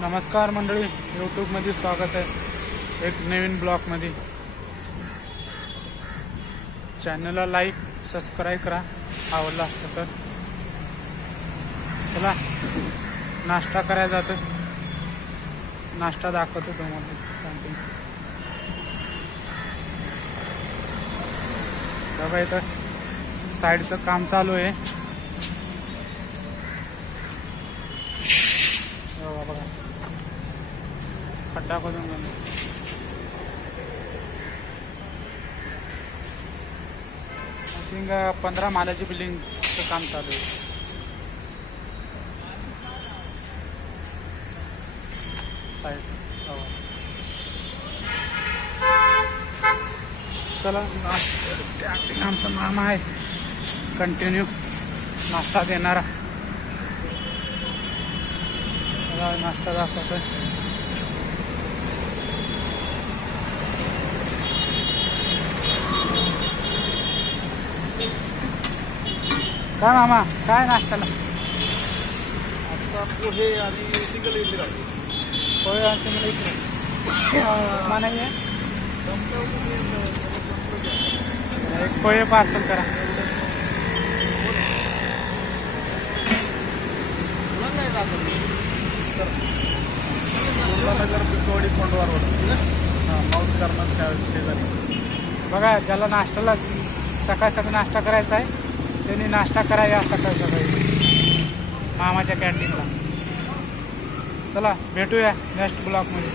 नमस्कार मंडळी, यूट्यूबमध्ये स्वागत आहे एक नवीन ब्लॉगमध्ये। चॅनलला लाईक सबस्क्राईब करा आवडला असतं तर। चला नाश्ता करायला जातो, नाश्ता दाखवतो तुम्हाला। बघा इथं साईडचं काम चालू आहे। बघा खड्डा खोदून गेला। आय थिंक 15 माल्याची बिल्डिंगचं काम चालू आहे। साईड चला आमचा मामा आहे कंटिन्यू नाश्ता देणारा। नाश्ता दाखवतोय। काय मामा काय नाश्त्याला? आता पोहे आणि सिंगल इडली राहते। पोहे आणि सिंगल इडली माना आहे। एक पोहे पार्सल करा। नगर पिंपळवाडी कोंडवार माऊट करणार शेजारी। बघा ज्याला नाश्त्याला सकाळी सकाळी नाश्ता करायचा आहे त्यांनी नाश्ता करायचा सकाळी सकाळी मामाच्या कॅन्टीनला। चला भेटूया नेक्स्ट ब्लॉगमध्ये।